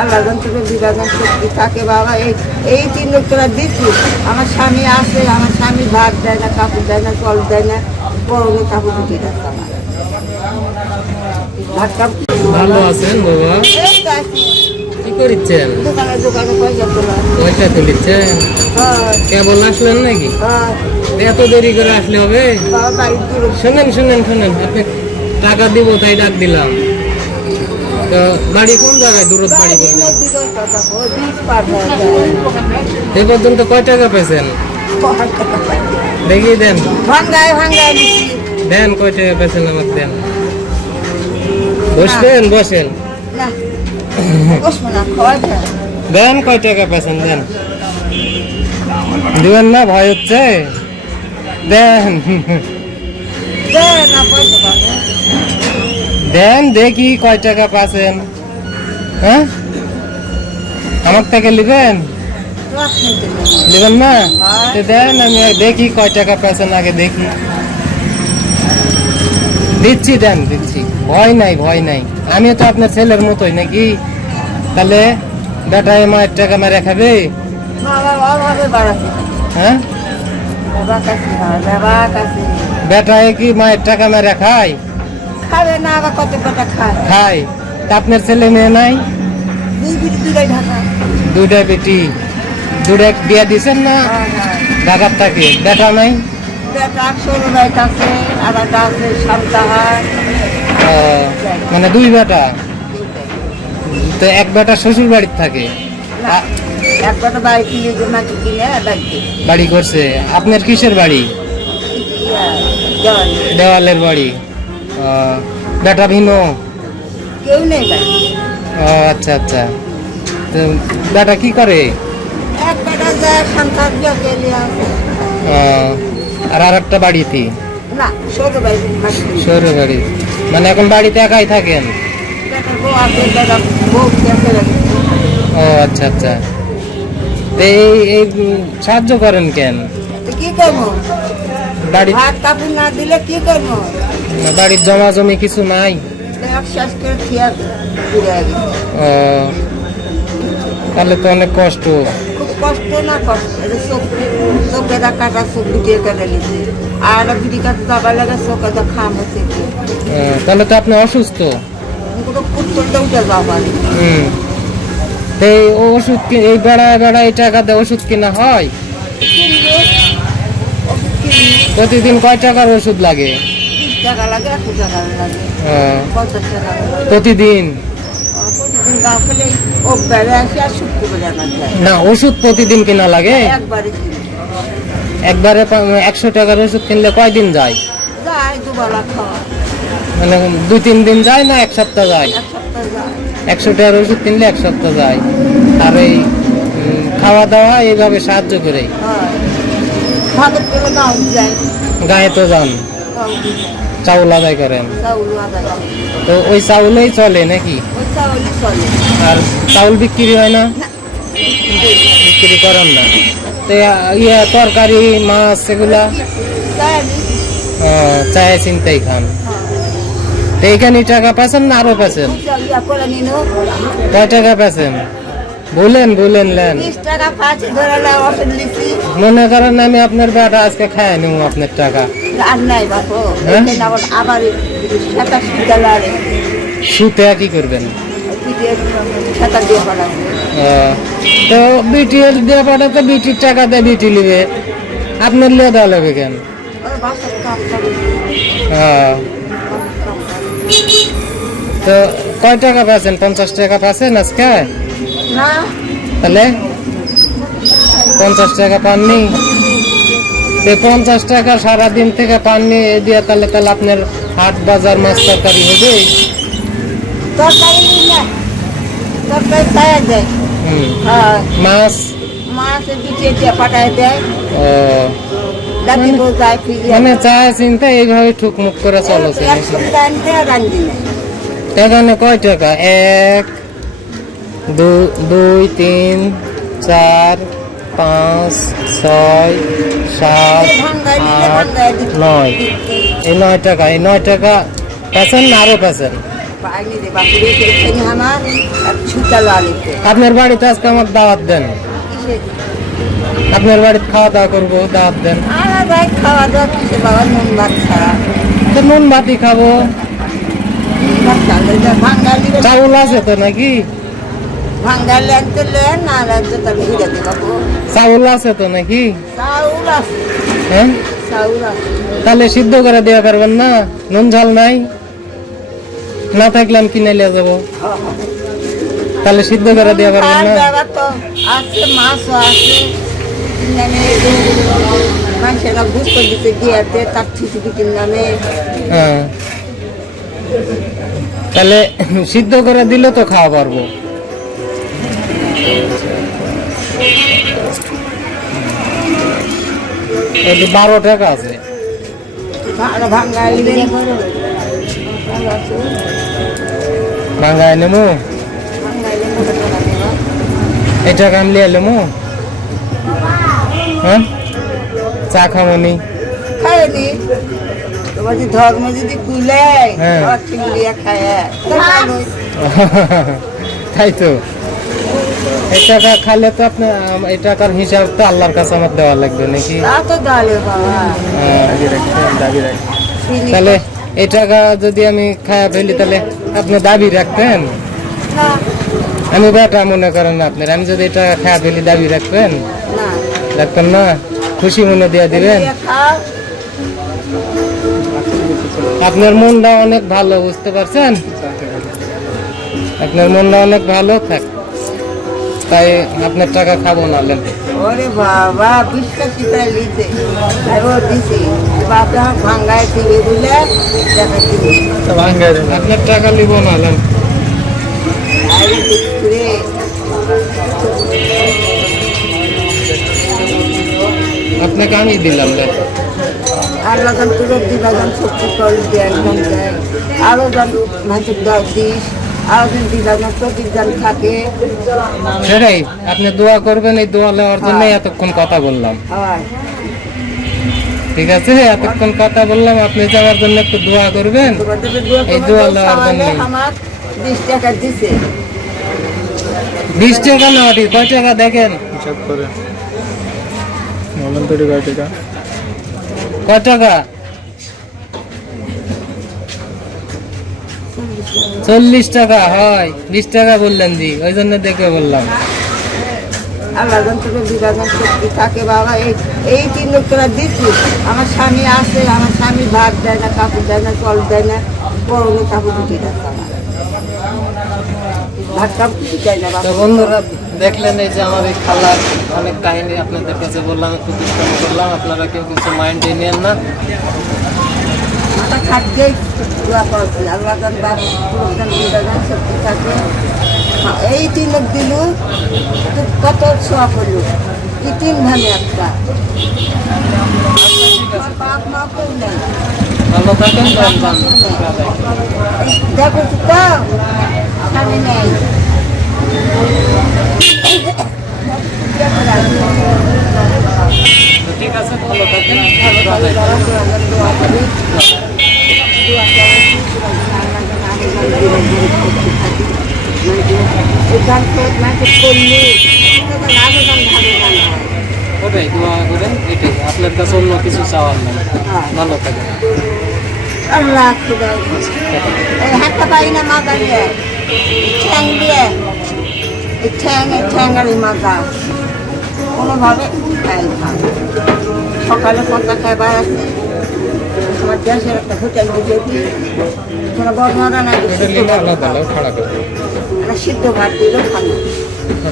আল্লাহ যন্ত্রকে বিভাজন শক্তি থাকে বাবা। এই 3 লক্ষ টাকা দিচ্ছি। আমার স্বামী আছে, আমার স্বামী ভাত দেয় না, কাপড় দেয় না, জল দেয় না, গরমে কাপড় দিতে যাচ্ছে আমার। ভাত কাপড় ভালো আছেন বাবা? এই তো আছি। কি করিচ্ছেন? দোকানে পয়সা তোলা। পয়সা তুলিচ্ছেন? হ্যাঁ কেবল আসলেন নাকি? হ্যাঁ এত দেরি করে আসলে হবে? বাবা বাড়ি দূরে। শুনেন আপনি টাকা দিব তাই ডাক দিলাম। তো বাড়ি কোন জায়গায়? দূরত বাড়ি কোথায়? এই পর্যন্ত কয় টাকা পেয়েছেন? দেখিয়ে দেন, দেন কয় টাকা পেয়েছেন আমাকে দেন। বসেন দেন কয় টাকা পেয়েছেন দেন। দিবেন না? ভয় হচ্ছে? দেন দেন দেখি কয় টাকা পাচ্ছেন। হ্যাঁ আমার থেকে নেবেন না? দেন আমি দেখি কয় টাকা পেয়েছেন, আগে দেখি। দিচ্ছি ভয় নাই। আমিও তো আপনার ছেলের মতোই নাকি? তাহলে বেটায় মায়ের টাকা মেরে খাবে? হ্যাঁ বেটায় কি মায়ের টাকা মেরে খায়? খাবে না, আবার কত কথা খায়। তা আপনার ছেলে মেয়ে নাই? দুইটা বেটি, দুটা বিয়া দিচ্ছেন না? ঢাকার থাকে বেটা নাই? মানে 2 বেটা। তো এক বেটা শ্বশুর বাড়িতে থাকে, বাড়ি করছে। আপনার কিসের বাড়ি? দেওয়ালের বাড়ি। বেটা ভিন্ন? কেউ নেই। আচ্ছা। তো বেটা কি করে? আর একটা বাড়িতে? সৌর বাড়ি। মানে এখন বাড়িতে একাই থাকেন? আচ্ছা। এই সাহায্য করেন কেন? কি করবো? বাড়ি ভাত কাপড় না দিলে কি করবো? বাড়ির জমা জমি কিছু নাই? তাহলে তো অনেক কষ্ট। খুব কষ্ট না কষ্ট, চোখে কাটা চোখ বিটিয়ে কেটে নিচ্ছে, আর বিটি কাটে দাবা লাগে চোখে খাম হচ্ছে। তাহলে তো আপনি অসুস্থ? উঠে যাওয়া। এই ওষুধ এই বেড়ায় টাকা দিয়ে ওষুধ কিনা হয়? প্রতিদিন কয় টাকার ওষুধ লাগে? 20 টাকা লাগে, 100 টাকা লাগে, 50 টাকা প্রতিদিন? না, ওষুধ প্রতিদিন কিনা লাগে? একবারে 100 টাকার ওষুধ কিনলে কয়দিন যায়? মানে 2-3 দিন যায় না 1 সপ্তাহ যায়? 100 টাকার ওষুধ কিনলে 1 সপ্তাহ যায়। আর এই খাওয়া দাওয়া এইভাবে সাহায্য করে? গায়ে তো যান, চাউল আদায় করেন? তো ওই চাউলেই চলে নাকি? আর চাউল বিক্রি হয় না? বিক্রি করেন না? তো তরকারি মাছ এগুলা চায় চিন্তাই খান। তো এইখানে টাকা পেয়েছেন না আরো পেয়েছেন? কয় টাকা পেয়েছেন বলেন লেন। মনে করেন আমি আপনার বেটা আজকে খাই নেব আপনার টাকা। সুতে কি করবেন? তো বিটি দিয়ে পাঠাতে বিটির টাকা দিয়ে বিটি নিবে, আপনার লিয়ে দেওয়া লাগবে কেন? তো কয় টাকা পাচ্ছেন? 50 টাকা পাচ্ছেন আজকে? তাহলে 50 টাকা পাননি? 50 টাকা সারাদিন থেকে পাননি দিয়ে তাহলে আপনার হাট বাজার মাছ তরকারি হবে? মাছ মানে চায় চিন্তা এইভাবে ঠুকমুক করে চলছে। এখানে কয় টাকা? 1 2 3 4 5 6 7 8 9। এই 9 টাকা। এই 9 টাকা পেছেন না আরো পেছেন? পাইনি রে বাপুরে এখানে আমার আর ছুটালো আলিতে আপনার বাড়িতে আজকে আমার দাওয়াত দেন, আপনার বাড়িতে খাওয়া দাওয়া করবো, দাওয়াত দেন। আলাদা খাওয়া দাওয়া কিসে বাবা, নুন ভাত ছাড়া। তো নুন ভাতই খাবো। নুন ভাত চালে ভাঙ্গালি চাউল আছে তো নাকি? ভাঙ্গালি আনতে লেন না আনতে তাহলে ঘুরে দে বাবু। চাউল আছে তো নাকি? চাউল আছে, হ্যাঁ, চাউল আছে। তাহলে সিদ্ধ করে দেওয়া পারবেন না? নুন ঝাল নাই, না থাকলে আমি কিনে নিয়ে যাবো। তাহলে সিদ্ধ করে দেওয়া পারবেন আর না? বাবা তো আছে, মাছও আছে। নামে মানুষেরা বুঝতে দিতে গিয়েতে তার ঠিকই নামে। হ্যাঁ, তাহলে সিদ্ধ করে দিলে তো খাওয়া পারবো। এই 12 টাকা আছে। ভালো ভাঙ্গালি ভাঙ্গায় নেমু, এই টাকা আমি লিয়ে নেমু। হ্যাঁ, চা খাবো নি? খায়নি তোমার যে ধর্ম যদি কুলে হ্যাঁ। চিংড়িয়া খায় তাই তো, এই টাকা খাইলে তো আপনি এই টাকার হিসাব তো আল্লাহর কাছে আমার দেওয়া লাগবে নাকি? তা তো দালে বাবা। তাহলে এই টাকা যদি আমি খায়া ফেলি তাহলে আপনি দাবি রাখবেন? না আমি বেটা মনে করেন আপনার, আমি যদি এটা খায়া ফেলি দাবি রাখবেন? না রাখবেন না, খুশি মনে দিয়ে দিবেন। খাও আপনার মনটা অনেক ভালো, বুঝতে পারছেন? আপনার মনটা অনেক ভালো থাক, তাই আপনার টাকা খাবো না। ওরে বাবা বিশ্বাস করে লিতে ও দিছি বাবা ভাঙ্গায় দিবে বলে টাকা দিবে আপনার টাকা নিব না। আরে দুপুরে আপনাকে আমি দিলাম। আর লাগান তুলে দিবাগান সবজি কল দিয়ে একদম দেয় আরো গান মাছের দশ দিস আরো দিন দিবাগান প্রতিক গান থাকে। সেটাই, আপনি দোয়া করবেন, এই দোয়া নেওয়ার জন্য এতক্ষণ কথা বললাম। হয় ঠিক আছে, এতক্ষণ কথা বললাম, আপনি যে আমার জন্য একটু দোয়া করবেন, তোমাদের দোয়া এই করবে দোয়া তো নেওয়ার জন্য। সামালে আমার 20 টাকা দিছে। 20 টাকা না, ঠিক কয় টাকা দেখেন? হিসাব করে বলেন তো কয় টাকা? কয় টাকা? 40 টাকা হয়। 20 টাকা বললেন জি, ওই জন্য দেখে বললাম। আর লাগান তুলে দিবাগান সবজি থাকে বাবা। এই 3 লোক তোরা দিচ্ছি। আমার স্বামী আসে, আমার স্বামী ভাত দেয় না, কাপড় দেয় না, জল দেয় না, পরনে কাপড় দুটি দেয় না, ভাত কাপড় কিছু দেয় না তো বাবা। বন্ধুরা দেখলেন, এই যে আমার এই খালার অনেক কাহিনী আপনাদের কাছে বললাম, একটু দুষ্টাম করলাম, আপনারা কেউ কিছু মাইন্ডে নেন না। মাথা খাদ্যেই দোয়া করছি আল্লাহ বাপ পুরোদান দিবাগান সবজি থাকে। এই 3 লোক দিল কত ছোঁয়া করলো, এই 3 ধানে একটা বাপ মা কেউ নেই। ভালো থাকেন, দেখো তো স্বামী নেই। ঠিক আছে, ভালো থাকেন। ওটাই দোয়া করেন, এটাই আপনার কাছে, অন্য কিছু চাওয়ার নেই। ভালো থাকেন। আল্লাহ খুদা এই হাতটা পাই না মা দাঁড়িয়ে ঠ্যাং দিয়ে এই ঠ্যাং আর এই মাথা কোনোভাবে খাই খান। সকালে পচা খাইবার আছে, আমার গ্যাসের একটা হোটেল বুঝেছি, কোনো বড় না আলাদা খাড়া করে সিদ্ধ ভাত দিলেও খানো।